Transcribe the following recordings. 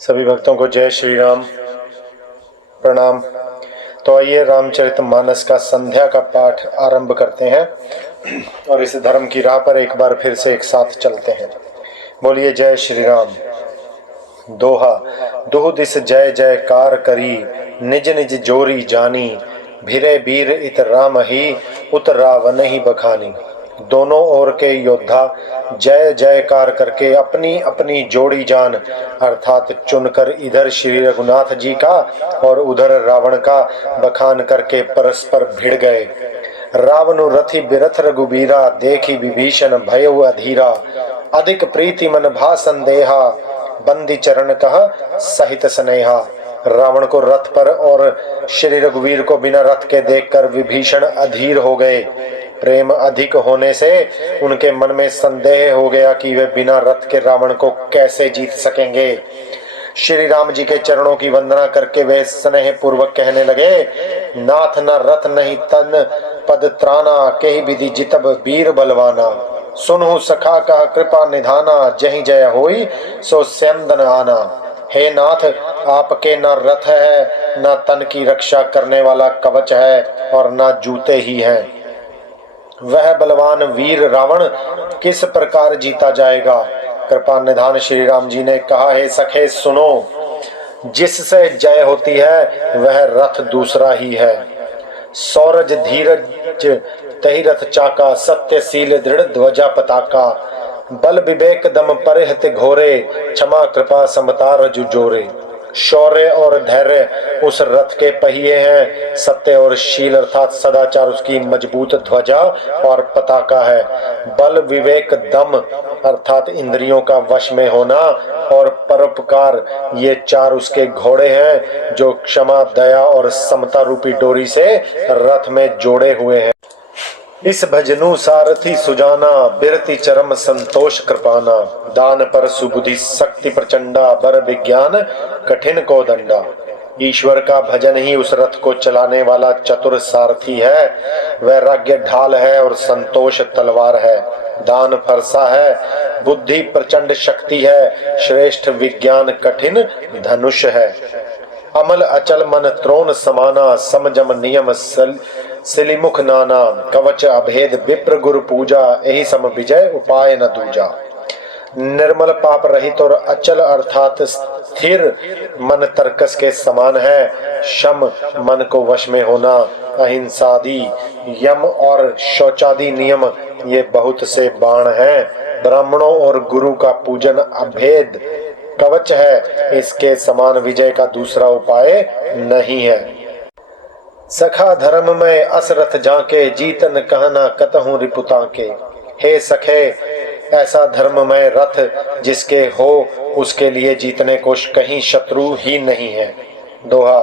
सभी भक्तों को जय श्री राम, प्रणाम। तो आइए रामचरितमानस का संध्या का पाठ आरंभ करते हैं और इस धर्म की राह पर एक बार फिर से एक साथ चलते हैं। बोलिए जय श्री राम। दोहा। दुह दिस जय जयकार करी, निज निज जोरी जानी, भिरे वीर इत राम ही, उत रावण ही बखानी। दोनों ओर के योद्धा जय जयकार करके अपनी अपनी जोड़ी जान अर्थात चुनकर इधर श्री रघुनाथ जी का और उधर रावण का बखान करके परस्पर भिड़ गए। रावणु रथि बिरथ रघुबीरा, देखी विभीषण भयउ अधीरा, अधिक प्रीति मन भा संदेहा, बंदी चरण कह सहित स्नेहा। रावण को रथ पर और श्री रघुवीर को बिना रथ के देखकर विभीषण अधीर हो गए। प्रेम अधिक होने से उनके मन में संदेह हो गया कि वे बिना रथ के रावण को कैसे जीत सकेंगे। श्री राम जी के चरणों की वंदना करके वे स्नेह पूर्वक कहने लगे, नाथ न रथ नहीं तन पद त्राना, केहि विधि जितब वीर बलवाना। सुनहु सखा कह कृपा निधाना, जहि जय होई सो स्यंदन आना। हे नाथ, आपके न रथ है, न तन की रक्षा करने वाला कवच है और न जूते ही हैं। वह बलवान वीर रावण किस प्रकार जीता जाएगा। कृपा निधान श्री राम जी ने कहा, हे सखे सुनो, जिससे जय होती है वह रथ दूसरा ही है। सौरज धीरज तहि रथ चाका, सत्यशील दृढ़ ध्वजा पताका। बल विवेक दम परिहत घोरे, क्षमा कृपा समता रजु जोरे। शौर्य और धैर्य उस रथ के पहिए हैं, सत्य और शील अर्थात सदाचार उसकी मजबूत ध्वजा और पताका है। बल विवेक दम अर्थात इंद्रियों का वश में होना और परोपकार, ये चार उसके घोड़े हैं जो क्षमा दया और समता रूपी डोरी से रथ में जोड़े हुए हैं। इस भजनु सारथी सुजाना, बिरति चरम संतोष कृपाना। दान पर सुबुद्धि शक्ति प्रचंडा, बर विज्ञान कठिन को दंडा। ईश्वर का भजन ही उस रथ को चलाने वाला चतुर सारथी है। वैराग्य ढाल है और संतोष तलवार है। दान फरसा है, बुद्धि प्रचंड शक्ति है, श्रेष्ठ विज्ञान कठिन धनुष है। अमल अचल मन त्रोण समाना, समजम नियम सिलिमुख नाना। कवच अभेद विप्र गुरु पूजा, यही सम विजय उपाय न दूजा। निर्मल पाप रहित और अचल अर्थात स्थिर मन तर्कस के समान है। शम मन को वश में होना, अहिंसादि यम और शौचादि नियम ये बहुत से बाण हैं। ब्राह्मणों और गुरु का पूजन अभेद कवच है, इसके समान विजय का दूसरा उपाय नहीं है। सखा धर्म में असरथ जाके, जीतन कहना कतहु रिपुता के। हे सखे, ऐसा धर्म में रथ जिसके हो उसके लिए जीतने को कहीं शत्रु ही नहीं है। दोहा।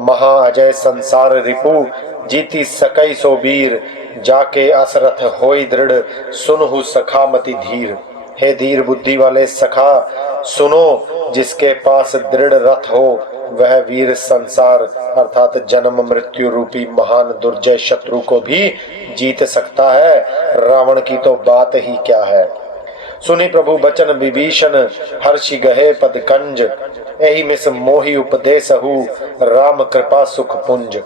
महा अजय संसार रिपु, जीती सकई सो वीर, जाके असरथ होई दृढ़, सुनहु सखा मति धीर। हे धीर बुद्धि वाले सखा, सुनो, जिसके पास दृढ़ रथ हो वह वीर संसार अर्थात जन्म मृत्यु रूपी महान दुर्जय शत्रु को भी जीत सकता है। रावण की तो बात ही क्या है। सुनी प्रभु बचन विभीषण, हर्षि गहे पद कंज, एहि मिस मोहि उपदेशहु, राम कृपा सुख पुंज।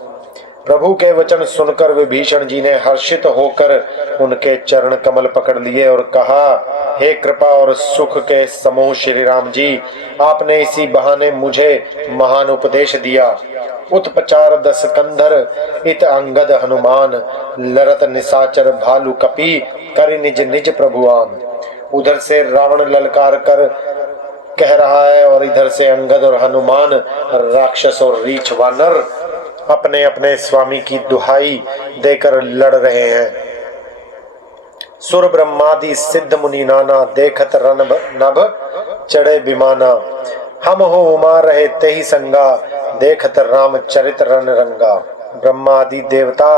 प्रभु के वचन सुनकर विभीषण जी ने हर्षित होकर उनके चरण कमल पकड़ लिए और कहा, हे कृपा और सुख के समूह श्री राम जी, आपने इसी बहाने मुझे महान उपदेश दिया। उत्पचार दस कंधर इत अंगद हनुमान, लरत निशाचर भालू कपि, करि निज निज प्रभुआन। उधर से रावण ललकार कर कह रहा है और इधर से अंगद और हनुमान राक्षस और रीछ वानर अपने अपने स्वामी की दुहाई देकर लड़ रहे हैं। सुर ब्रह्मादि सिद्ध मुनि नाना, देखत रन नभ चढ़े विमाना। हम हो उमा रहे तेहि संगा, देखत राम चरित रन रंगा। ब्रह्मादि देवता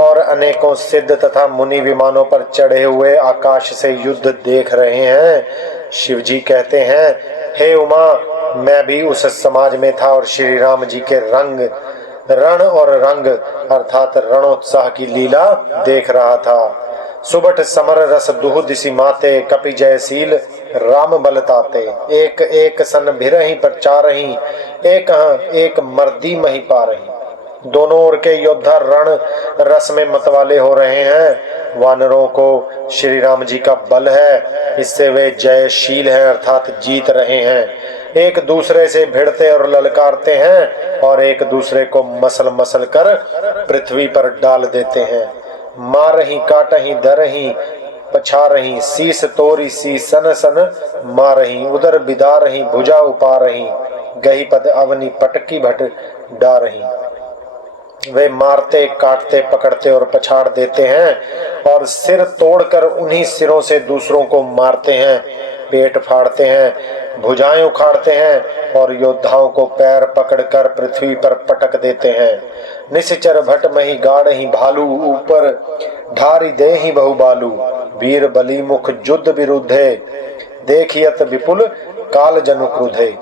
और अनेकों सिद्ध तथा मुनि विमानों पर चढ़े हुए आकाश से युद्ध देख रहे हैं। शिव जी कहते हैं, हे उमा, मैं भी उस समाज में था और श्री राम जी के रण और रंग अर्थात रणोत्साह की लीला देख रहा था। सुबट समर रस दुह दिसि माते, कपि जयशील राम बल ताते। एक एक सन भिरहि पर चारही, एक मर्दी मही पारही। दोनों ओर के योद्धा रण रस में मतवाले हो रहे हैं। वानरों को श्री राम जी का बल है, इससे वे जयशील हैं अर्थात जीत रहे हैं। एक दूसरे से भिड़ते और ललकारते हैं और एक दूसरे को मसल मसल कर पृथ्वी पर डाल देते हैं। मारही काटही दरही पछारही, शीस तोरी सी सन सन मारही। उदर बिदारही भुजा उपारही, गही पद अवनी पटकी भट डारही। वे मारते काटते पकड़ते और पछाड़ देते हैं और सिर तोड़कर उन्हीं सिरों से दूसरों को मारते हैं, पेट फाड़ते हैं, भुजाएं उखाड़ते हैं और योद्धाओं को पैर पकड़कर पृथ्वी पर पटक देते हैं। निश्चर भट मही गाढ़ ही भालू, ऊपर ढारी दे ही बहुबालू। वीर बली मुख युद्ध विरुद्धे, देखियत विपुल काल जनु क्रुधे।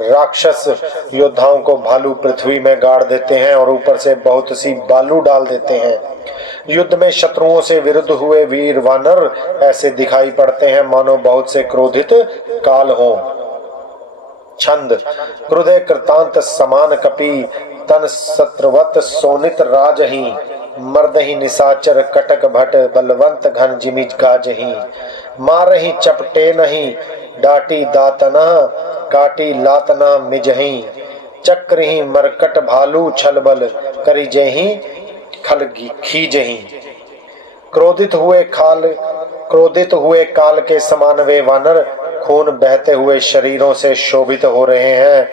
राक्षस योद्धाओं को भालू पृथ्वी में गाड़ देते हैं और ऊपर से बहुत सी बालू डाल देते हैं। युद्ध में शत्रुओं से विरुद्ध हुए वीर वानर ऐसे दिखाई पड़ते हैं मानो बहुत से क्रोधित काल हों। छंद। क्रुधे कृतांत समान कपि, तन सत्रवत सोनित राजही। मर्दही निशाचर कटक भट, बलवंत घन जिमि गाजही। मारही चपटे नहीं, डाटी दातना, काटी लातना मिजही। चक्रही मरकट भालू छलबल, करी जेही खल खीजही। क्रोधित हुए काल के समान वे वानर खून बहते हुए शरीरों से शोभित हो रहे हैं।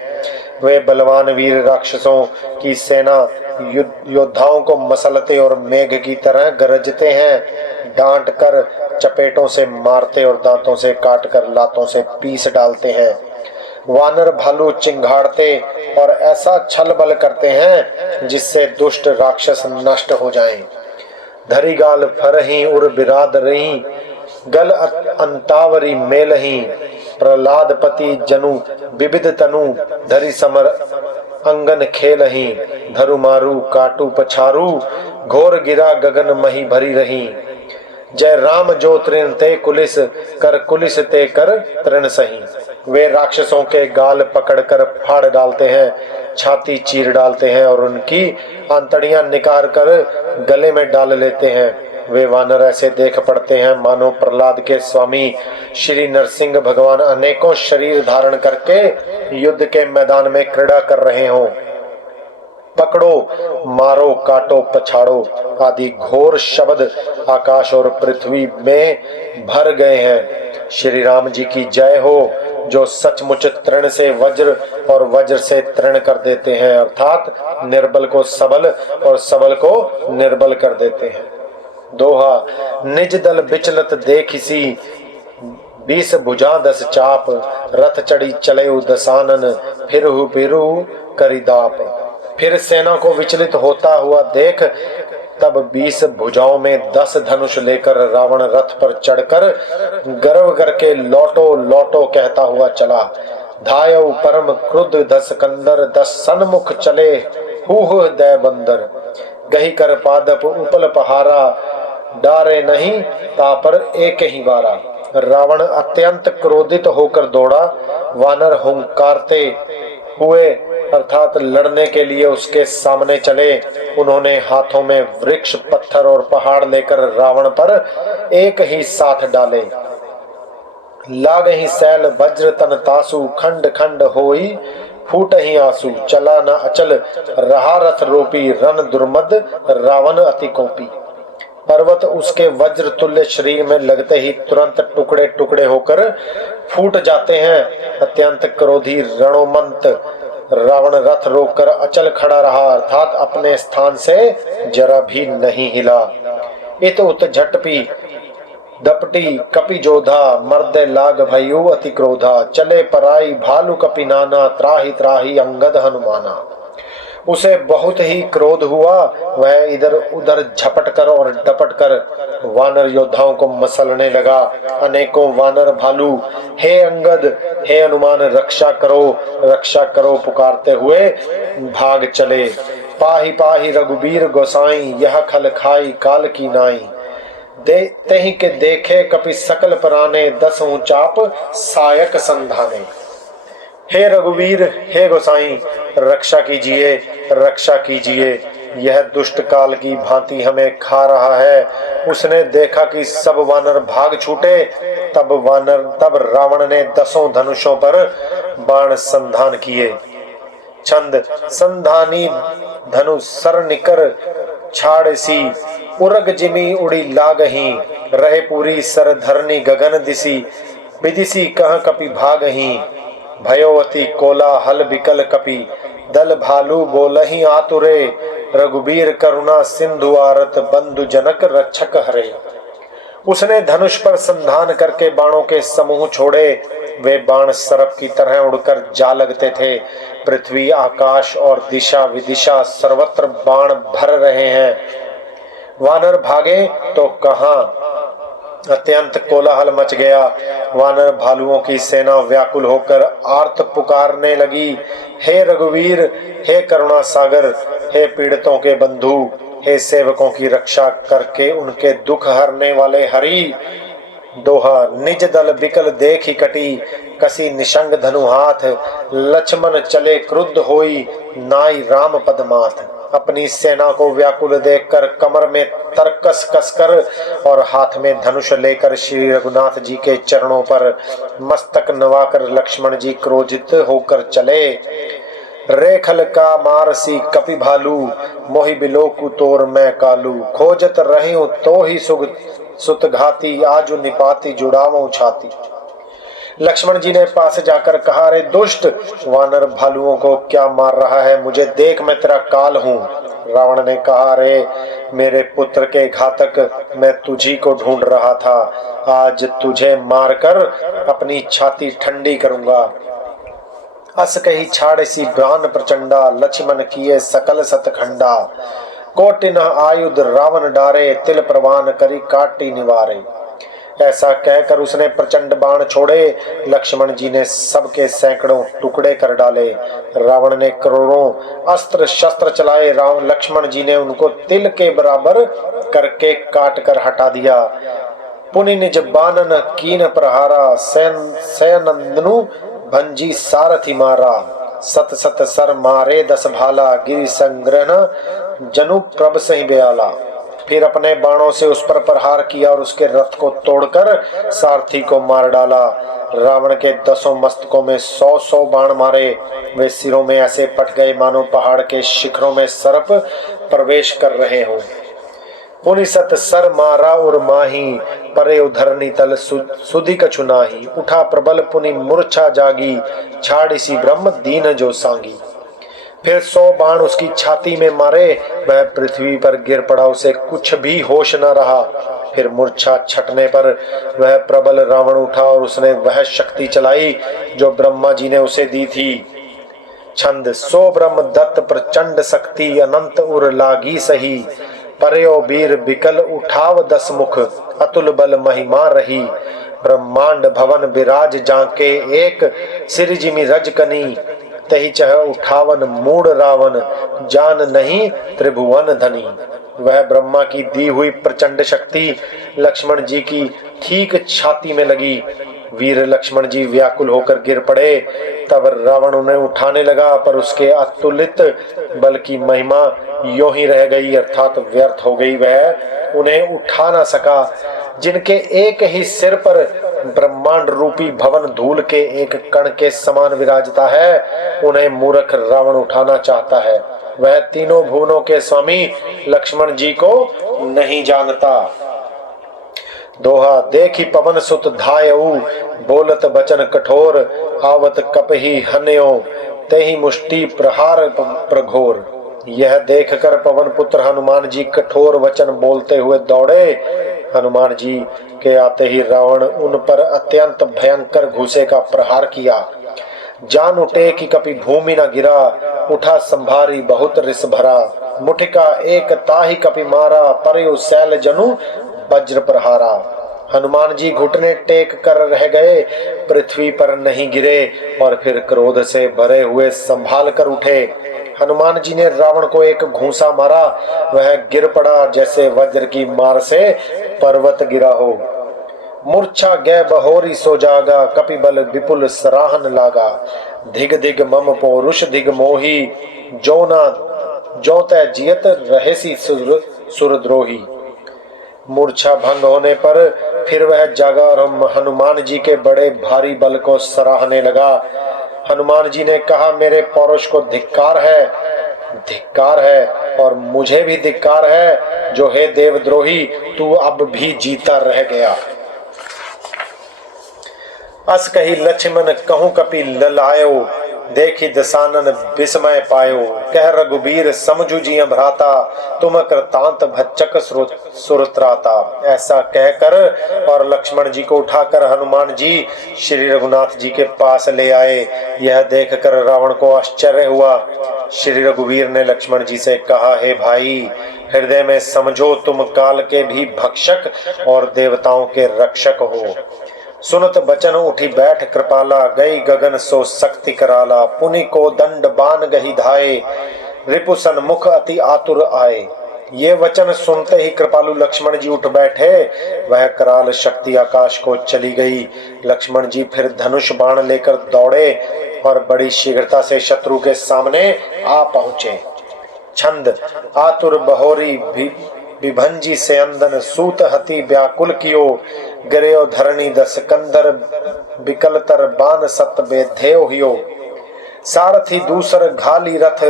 वे बलवान वीर राक्षसों की सेना योद्धाओं को मसलते और मेघ की तरह गरजते हैं। डांट कर चपेटों से मारते और दांतों से काटकर लातों से पीस डालते हैं। वानर भालू चिंघाड़ते और ऐसा छल बल करते हैं जिससे दुष्ट राक्षस नष्ट हो जाएं। धरी गाल फरही उर बिराद रही, गल अंतावरी मेलही। प्रहलाद पति जनु विविध तनु, धरी समर अंगन खेलही। धरु मारू काटू पछारू, घोर गिरा गगन मही भरी रही। जय राम जो तृण ते कुलिस, कर कुलिस ते कर तृण सही। वे राक्षसों के गाल पकड़कर फाड़ डालते हैं, छाती चीर डालते हैं और उनकी आंतड़ियां निकाल कर गले में डाल लेते हैं। वे वानर ऐसे देख पड़ते हैं मानो प्रहलाद के स्वामी श्री नरसिंह भगवान अनेकों शरीर धारण करके युद्ध के मैदान में क्रीड़ा कर रहे हों। पकड़ो मारो काटो पछाड़ो आदि घोर शब्द आकाश और पृथ्वी में भर गए हैं। श्री राम जी की जय हो, जो सचमुच तृण से वज्र और वज्र से तृण कर देते हैं, अर्थात निर्बल को सबल और सबल को निर्बल कर देते हैं। दोहा। निज दल विचलत देखिसी, 20 भुजा 10 चाप। रथ चढ़ी चले दसानन, फिरहु करिदाप। फिर सेना को विचलित होता हुआ देख तब 20 भुजाओं में 10 धनुष लेकर रावण रथ पर चढ़कर गर्व करके लौटो लौटो कहता हुआ चला। धायउ परम क्रुद्ध 10 कंदर, 10 सन्मुख चले हुह दय बंदर। गही कर पादप उपल पहारा, डारे नहीं तापर एक ही बारा। रावण अत्यंत क्रोधित होकर दौड़ा। वानर हुंकारते हुए अर्थात लड़ने के लिए उसके सामने चले। उन्होंने हाथों में वृक्ष पत्थर और पहाड़ लेकर रावण पर एक ही साथ डाले। लाग ही सैल वज्र तन तासु, खंड खंड होई फूट ही आंसू। चला न अचल रहा रथ रोपी, रन दुर्मद रावण अति कोपी। पर्वत उसके वज्र तुल्य शरीर में लगते ही तुरंत टुकड़े टुकड़े होकर फूट जाते हैं। अत्यंत क्रोधी रणोमंत रावण रथ रोककर अचल खड़ा रहा, अर्थात अपने स्थान से जरा भी नहीं हिला। इत उत झटपी दपटी कपि जोधा, मर्दे लाग भयु अति क्रोधा। चले पराई भालू कपि नाना, त्राहि त्राहि अंगद हनुमाना। उसे बहुत ही क्रोध हुआ। वह इधर उधर झपट कर और डपट कर वानर योद्धाओं को मसलने लगा। अनेकों वानर भालू हे अंगद हे हनुमान रक्षा करो पुकारते हुए भाग चले। पाही पाही रघुबीर गोसाई, यह खल खाई काल की नाई। तेहि के देखे कपि सकल प्राणे, दसहु चाप सायक संधाने। हे रघुवीर, हे गोसाई, रक्षा कीजिए, रक्षा कीजिए, यह दुष्ट काल की भांति हमें खा रहा है। उसने देखा कि सब वानर भाग छूटे, तब रावण ने 10 धनुषों पर बाण संधान किए। छंद संधानी धनुष सर निकर छाड़सी, उरग जिमी उड़ी लागही, रहे पूरी सर धरनी गगन दिसी, विदिसी कह कपि भागही, भयोवती कोला हल बिकल कपि, दल भालू बोलही आतुरे, रघुबीर करुणा सिंधु आरत, बंधु जनक रक्षक हरे। उसने धनुष पर संधान करके बाणों के समूह छोड़े। वे बाण सर्प की तरह उड़कर जा लगते थे। पृथ्वी, आकाश और दिशा विदिशा सर्वत्र बाण भर रहे हैं। वानर भागे तो कहां, अत्यंत कोलाहल मच गया। वानर भालुओं की सेना व्याकुल होकर आर्त पुकारने लगी, हे रघुवीर, हे करुणा सागर, हे पीड़ितों के बंधु, हे सेवकों की रक्षा करके उनके दुख हरने वाले हरि। दोहा निज दल बिकल देख ही कटी, कसी निशंग धनु हाथ, लक्ष्मण चले क्रुद्ध होई, नाई राम पदमाथ। अपनी सेना को व्याकुल देखकर कमर में तरकस कसकर और हाथ में धनुष लेकर श्री रघुनाथ जी के चरणों पर मस्तक नवाकर लक्ष्मण जी क्रोधित होकर चले। रेखल का मारसी कपि भालू, मोहि बिलोकु तोर मैं कालू, खोजत रही तो ही सुत घाती, आजु निपाती जुड़ावो छाती। लक्ष्मण जी ने पास जाकर कहा, रे दुष्ट, वानर भालुओं को क्या मार रहा है, मुझे देख, मैं तेरा काल हूँ। रावण ने कहा, रे मेरे पुत्र के घातक, मैं तुझी को ढूंढ रहा था, आज तुझे मारकर अपनी छाती ठंडी करूंगा। अस कही छाड़सी प्राण प्रचंडा, लक्ष्मण किए सकल सतखंडा, कोटिन आयुध रावण डारे, तिल प्रवान करी काटी निवारे। ऐसा कहकर उसने प्रचंड बाण छोड़े। लक्ष्मण जी ने सबके सैकड़ों टुकड़े कर डाले। रावण ने करोड़ों अस्त्र शस्त्र चलाए। लक्ष्मण जी ने उनको तिल के बराबर करके काट कर हटा दिया। पुनि निज बानन कीन प्रहारा, सैनंदनु भंजी सारथी मारा, सत सत सर मारे 10 भाला, गिरि संग्रहण जनु प्रभ सही बयाला। फिर अपने बाणों से उस पर प्रहार किया और उसके रथ को तोड़कर सारथी को मार डाला। रावण के 10 मस्तकों में 100-100 बाण मारे। वे सिरों में ऐसे पट गए मानो पहाड़ के शिखरों में सर्प प्रवेश कर रहे हों। पुनि सत सर मारा और माही, परे उधरनी तल सुधि कछु नाही, उठा प्रबल पुनि मूर्छा जागी, छाड़िसी ब्रह्म दीन जो सांगी। फिर 100 बाण उसकी छाती में मारे। वह पृथ्वी पर गिर पड़ा, उसे कुछ भी होश न रहा। फिर मूर्छा छटने पर वह प्रबल रावण उठा और उसने वह शक्ति चलाई जो ब्रह्मा जी ने उसे दी थी। छंद सो ब्रह्म दत्त प्रचंड शक्ति, अनंत उर लागी सही, परयो वीर बिकल उठाव 10 मुख, अतुल बल महिमा रही। ब्रह्मांड भवन विराज जाके एक, सिर जिमि रजकनी, तही चह उठावन मूड रावण, जान नहीं त्रिभुवन धनी। वह ब्रह्मा की दी हुई प्रचंड शक्ति लक्ष्मण जी की ठीक छाती में लगी। वीर लक्ष्मण जी व्याकुल होकर गिर पड़े। तब रावण उन्हें उठाने लगा, पर उसके अतुलित बल की महिमा यों ही रह गई, अर्थात व्यर्थ हो गई। वह उन्हें उठा ना सका। जिनके एक ही सिर पर ब्रह्मांड रूपी भवन धूल के एक कण के समान विराजता है, उन्हें मूर्ख रावण उठाना चाहता है। वह तीनों भुवनों के स्वामी लक्ष्मण जी को नहीं जानता। दोहा देखी पवन सुत धायऊ, बोलत बचन कठोर, आवत कपहि हन्यो, तेहि मुष्टि प्रहार प्रघोर। यह देखकर पवन पुत्र हनुमान जी कठोर वचन बोलते हुए दौड़े। हनुमान जी के आते ही रावण उन पर अत्यंत भयंकर घूसे का प्रहार किया। जान उठे कि कभी भूमि न गिरा, उठा संभारी बहुत रिस भरा, मुठिका एक ताही कपि मारा, परयु शैल जनु वज्र प्रहारा। हनुमान जी घुटने टेक कर रह गए, पृथ्वी पर नहीं गिरे और फिर क्रोध से भरे हुए संभाल कर उठे। हनुमान जी ने रावण को एक घूंसा मारा, वह गिर पड़ा जैसे वज्र की मार से पर्वत गिरा हो। मूर्छा गए बहोरी सो जागा, कपिबल विपुल सराहन लागा। धिग धिग मम पौरुष दिग मोही, जोना जोतै जियत रहेसी सुरद्रोही। मूर्छा भंग होने पर फिर वह जागा और हनुमान जी के बड़े भारी बल को सराहने लगा। हनुमान जी ने कहा, मेरे पौरुष को धिक्कार है और मुझे भी धिक्कार है, जो हे देवद्रोही तू अब भी जीता रह गया। अस कही लक्ष्मण कहूं कपि ललायो, देखी दसानन विस्मय पायो। कह रघुबीर समझु जिय भ्राता, तुम कृतांत भच्चक सुरत्राता। ऐसा कहकर और लक्ष्मण जी को उठाकर हनुमान जी श्री रघुनाथ जी के पास ले आए। यह देखकर रावण को आश्चर्य हुआ। श्री रघुवीर ने लक्ष्मण जी से कहा, हे भाई, हृदय में समझो तुम काल के भी भक्षक और देवताओं के रक्षक हो। सुनत बचन उठी बैठ कृपाला, गई गगन सो शक्ति कराला। पुनि को दंड बान गही धाये, रिपुसन मुख अति आतुर आए। ये वचन सुनते ही कृपालु लक्ष्मण जी उठ बैठे। वह कराल शक्ति आकाश को चली गई। लक्ष्मण जी फिर धनुष बाण लेकर दौड़े और बड़ी शीघ्रता से शत्रु के सामने आ पहुंचे। छंद आतुर बहोरी विभंजी से अंदन, सूत हति व्याकुल कियो। गिरयो धरणी दस कंधर, बिकलतर बान सत बेधेयो हियो। सारथी दूसर घाली रथ,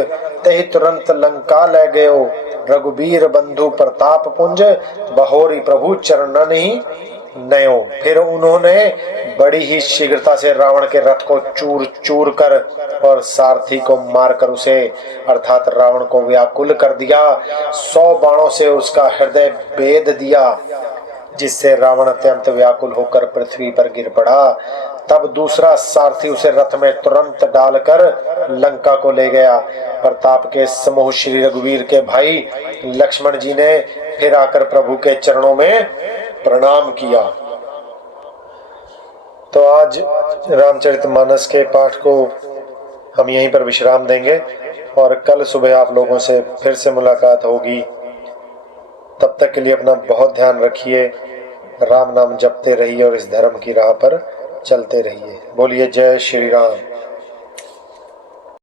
तेहि तुरंत लंका ले गयो। रघुबीर बंधु प्रताप पुंज, बहोरी प्रभु चरणन ही नयो। फिर उन्होंने बड़ी ही शीघ्रता से रावण के रथ को चूर चूर कर और सारथी को मारकर उसे अर्थात रावण को व्याकुल कर दिया। 100 बाणों से उसका हृदय भेद दिया, जिससे रावण अत्यंत व्याकुल होकर पृथ्वी पर गिर पड़ा। तब दूसरा सारथी उसे रथ में तुरंत डालकर लंका को ले गया। प्रताप के समूह श्री रघुवीर के भाई लक्ष्मण जी ने फिर आकर प्रभु के चरणों में प्रणाम किया। तो आज रामचरितमानस के पाठ को हम यहीं पर विश्राम देंगे और कल सुबह आप लोगों से फिर से मुलाकात होगी। तब तक के लिए अपना बहुत ध्यान रखिए, राम नाम जपते रहिए और इस धर्म की राह पर चलते रहिए। बोलिए जय श्री राम।